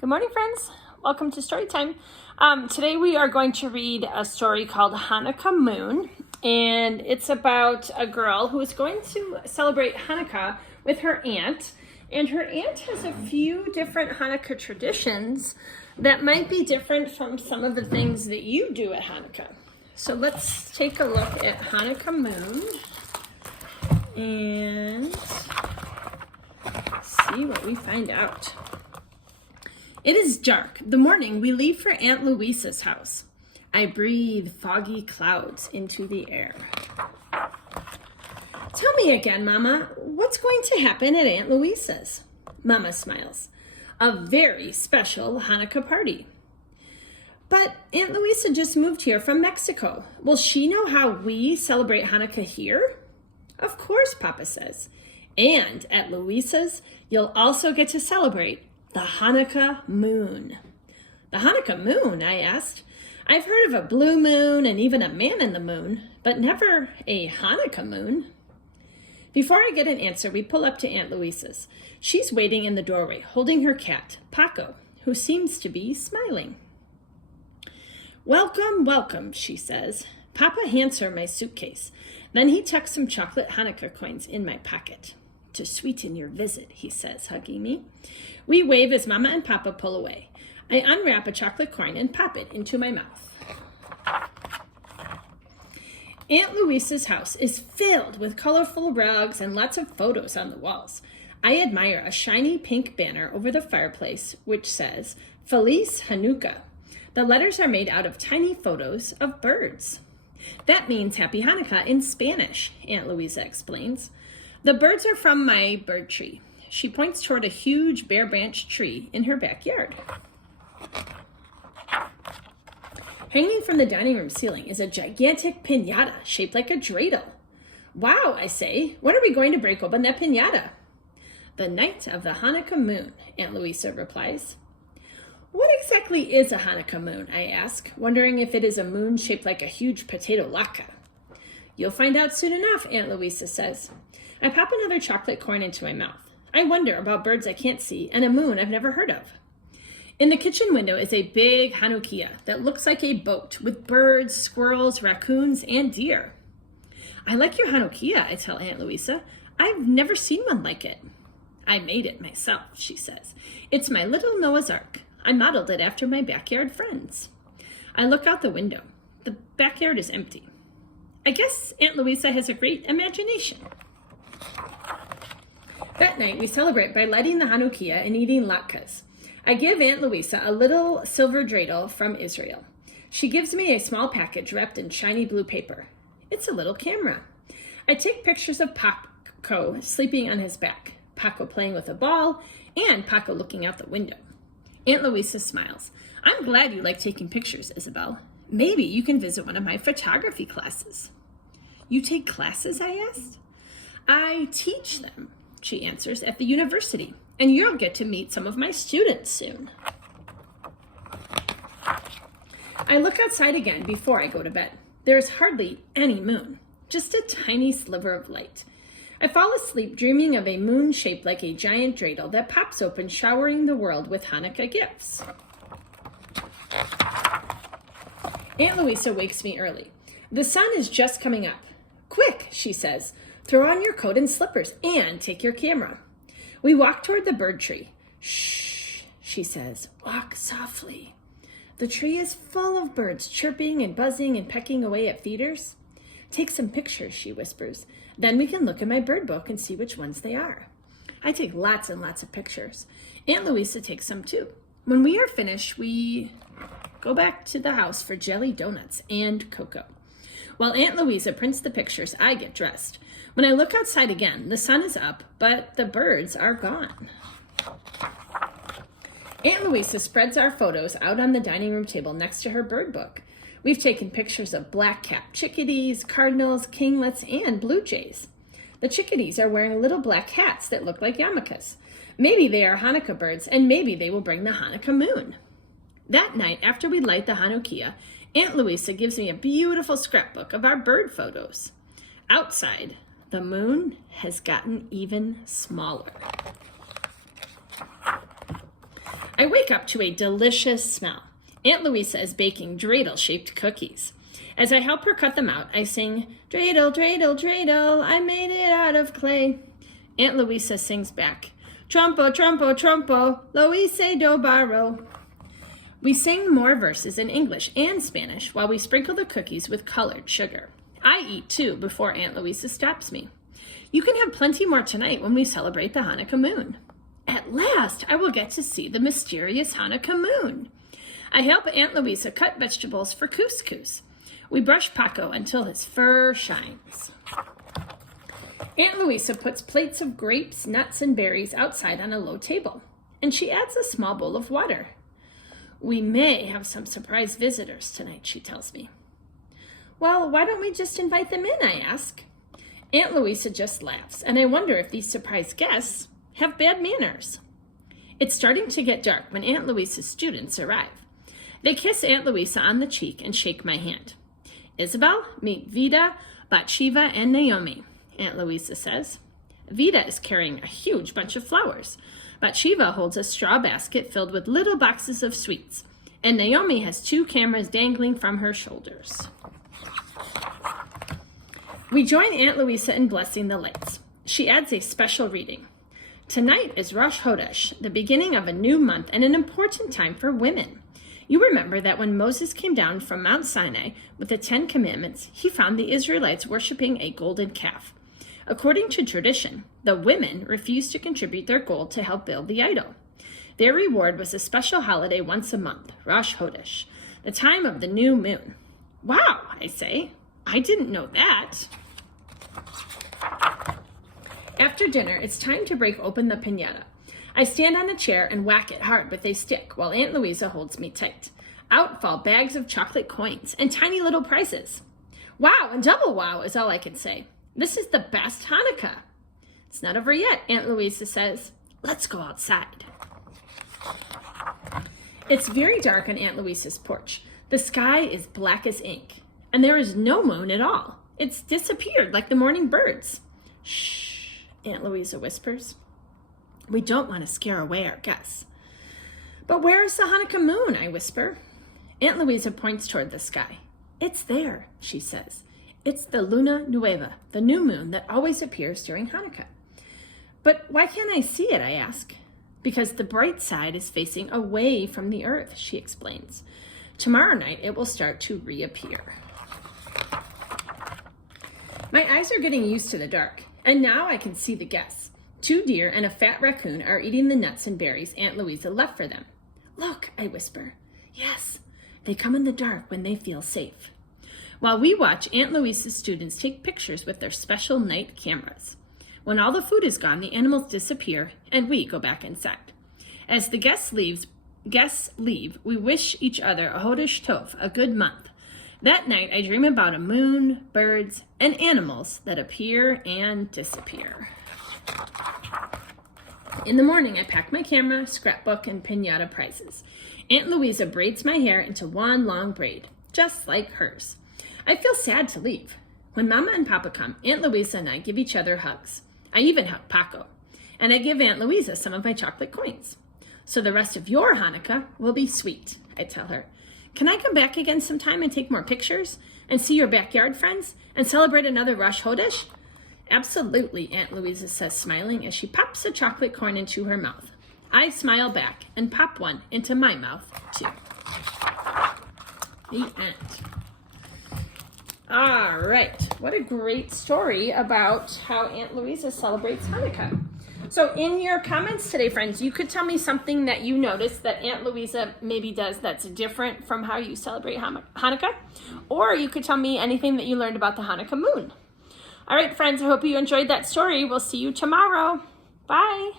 Good morning, friends. Welcome to Story Time. Today we are going to read a story called Hanukkah Moon, and it's about a girl who is going to celebrate Hanukkah with her aunt, and her aunt has a few different Hanukkah traditions that might be different from some of the things that you do at Hanukkah. So let's take a look at Hanukkah Moon and see what we find out. It is dark. The morning we leave for Aunt Louisa's house. I breathe foggy clouds into the air. Tell me again, Mama, what's going to happen at Aunt Louisa's? Mama smiles. A very special Hanukkah party. But Aunt Louisa just moved here from Mexico. Will she know how we celebrate Hanukkah here? Of course, Papa says. And at Louisa's, you'll also get to celebrate the Hanukkah Moon. The Hanukkah Moon, I asked. I've heard of a blue moon and even a man in the moon, but never a Hanukkah moon. Before I get an answer, we pull up to Aunt Louisa's. She's waiting in the doorway, holding her cat, Paco, who seems to be smiling. Welcome, welcome, she says. Papa hands her my suitcase. Then he tucks some chocolate Hanukkah coins in my pocket. To sweeten your visit, he says, hugging me. We wave as Mama and Papa pull away. I unwrap a chocolate coin and pop it into my mouth. Aunt Louisa's house is filled with colorful rugs and lots of photos on the walls. I admire a shiny pink banner over the fireplace which says, Feliz Hanukkah. The letters are made out of tiny photos of birds. That means Happy Hanukkah in Spanish, Aunt Louisa explains. The birds are from my bird tree. She points toward a huge bare branch tree in her backyard. Hanging from the dining room ceiling is a gigantic piñata shaped like a dreidel. Wow, I say, when are we going to break open that piñata? The night of the Hanukkah moon, Aunt Louisa replies. What exactly is a Hanukkah moon, I ask, wondering if it is a moon shaped like a huge potato latke. You'll find out soon enough, Aunt Louisa says. I pop another chocolate coin into my mouth. I wonder about birds I can't see and a moon I've never heard of. In the kitchen window is a big Hanukkah that looks like a boat with birds, squirrels, raccoons, and deer. I like your Hanukkah, I tell Aunt Louisa. I've never seen one like it. I made it myself, she says. It's my little Noah's Ark. I modeled it after my backyard friends. I look out the window. The backyard is empty. I guess Aunt Louisa has a great imagination. That night, we celebrate by lighting the Hanukkah and eating latkes. I give Aunt Louisa a little silver dreidel from Israel. She gives me a small package wrapped in shiny blue paper. It's a little camera. I take pictures of Paco sleeping on his back, Paco playing with a ball, and Paco looking out the window. Aunt Louisa smiles. I'm glad you like taking pictures, Isabel. Maybe you can visit one of my photography classes. You take classes, I asked. I teach them, she answers, at the university, and you'll get to meet some of my students soon. I look outside again before I go to bed. There is hardly any moon, just a tiny sliver of light. I fall asleep dreaming of a moon shaped like a giant dreidel that pops open, showering the world with Hanukkah gifts. Aunt Louisa wakes me early. The sun is just coming up. Quick, she says. Throw on your coat and slippers and take your camera. We walk toward the bird tree. Shh, she says, walk softly. The tree is full of birds chirping and buzzing and pecking away at feeders. Take some pictures, she whispers. Then we can look in my bird book and see which ones they are. I take lots and lots of pictures. Aunt Louisa takes some too. When we are finished, we go back to the house for jelly donuts and cocoa. While Aunt Louisa prints the pictures, I get dressed. When I look outside again, the sun is up, but the birds are gone. Aunt Louisa spreads our photos out on the dining room table next to her bird book. We've taken pictures of black-capped chickadees, cardinals, kinglets, and blue jays. The chickadees are wearing little black hats that look like yarmulkes. Maybe they are Hanukkah birds, and maybe they will bring the Hanukkah moon. That night, after we light the Hanukkah, Aunt Louisa gives me a beautiful scrapbook of our bird photos. Outside, the moon has gotten even smaller. I wake up to a delicious smell. Aunt Louisa is baking dreidel-shaped cookies. As I help her cut them out, I sing, "Dreidel, dreidel, dreidel, I made it out of clay." Aunt Louisa sings back, "Trompo, trompo, trompo, Louise do barro." We sing more verses in English and Spanish while we sprinkle the cookies with colored sugar. I eat too before Aunt Louisa stops me. You can have plenty more tonight when we celebrate the Hanukkah moon. At last, I will get to see the mysterious Hanukkah moon. I help Aunt Louisa cut vegetables for couscous. We brush Paco until his fur shines. Aunt Louisa puts plates of grapes, nuts, and berries outside on a low table, and she adds a small bowl of water. We may have some surprise visitors tonight, she tells me. Well, why don't we just invite them in, I ask. Aunt Louisa just laughs, and I wonder if these surprise guests have bad manners. It's starting to get dark when Aunt Louisa's students arrive. They kiss Aunt Louisa on the cheek and shake my hand. Isabel, meet Vida, Bathsheba, and Naomi, Aunt Louisa says. Vida is carrying a huge bunch of flowers. Bathsheba holds a straw basket filled with little boxes of sweets, and Naomi has 2 cameras dangling from her shoulders. We join Aunt Louisa in blessing the lights. She adds a special reading. Tonight is Rosh Chodesh, the beginning of a new month and an important time for women. You remember that when Moses came down from Mount Sinai with the 10 Commandments, he found the Israelites worshiping a golden calf. According to tradition, the women refused to contribute their gold to help build the idol. Their reward was a special holiday once a month, Rosh Chodesh, the time of the new moon. Wow, I say, I didn't know that. After dinner, it's time to break open the piñata. I stand on the chair and whack it hard with a stick while Aunt Louisa holds me tight. Out fall bags of chocolate coins and tiny little prizes. Wow and double wow is all I can say. This is the best Hanukkah. It's not over yet, Aunt Louisa says. Let's go outside. It's very dark on Aunt Louisa's porch. The sky is black as ink, and there is no moon at all. It's disappeared like the morning birds. Shh, Aunt Louisa whispers. We don't want to scare away our guests. But where is the Hanukkah moon, I whisper. Aunt Louisa points toward the sky. It's there, she says. It's the Luna Nueva, the new moon that always appears during Hanukkah. But why can't I see it, I ask. Because the bright side is facing away from the earth, she explains. Tomorrow night it will start to reappear. My eyes are getting used to the dark, and now I can see the guests. 2 deer and a fat raccoon are eating the nuts and berries Aunt Louisa left for them. Look, I whisper. Yes, they come in the dark when they feel safe. While we watch Aunt Louisa's students take pictures with their special night cameras. When all the food is gone, the animals disappear and we go back inside. As the guests leave, we wish each other a Chodesh Tov, a good month. That night, I dream about a moon, birds, and animals that appear and disappear. In the morning, I pack my camera, scrapbook, and piñata prizes. Aunt Louisa braids my hair into one long braid, just like hers. I feel sad to leave. When Mama and Papa come, Aunt Louisa and I give each other hugs. I even hug Paco. And I give Aunt Louisa some of my chocolate coins. So the rest of your Hanukkah will be sweet, I tell her. Can I come back again sometime and take more pictures? And see your backyard friends? And celebrate another Rosh Chodesh? Absolutely, Aunt Louisa says, smiling as she pops a chocolate coin into her mouth. I smile back and pop one into my mouth, too. The end. All right, what a great story about how Aunt Louisa celebrates Hanukkah. So in your comments today, friends, you could tell me something that you noticed that Aunt Louisa maybe does that's different from how you celebrate Hanukkah, or you could tell me anything that you learned about the Hanukkah moon. All right, friends, I hope you enjoyed that story. We'll see you tomorrow. Bye.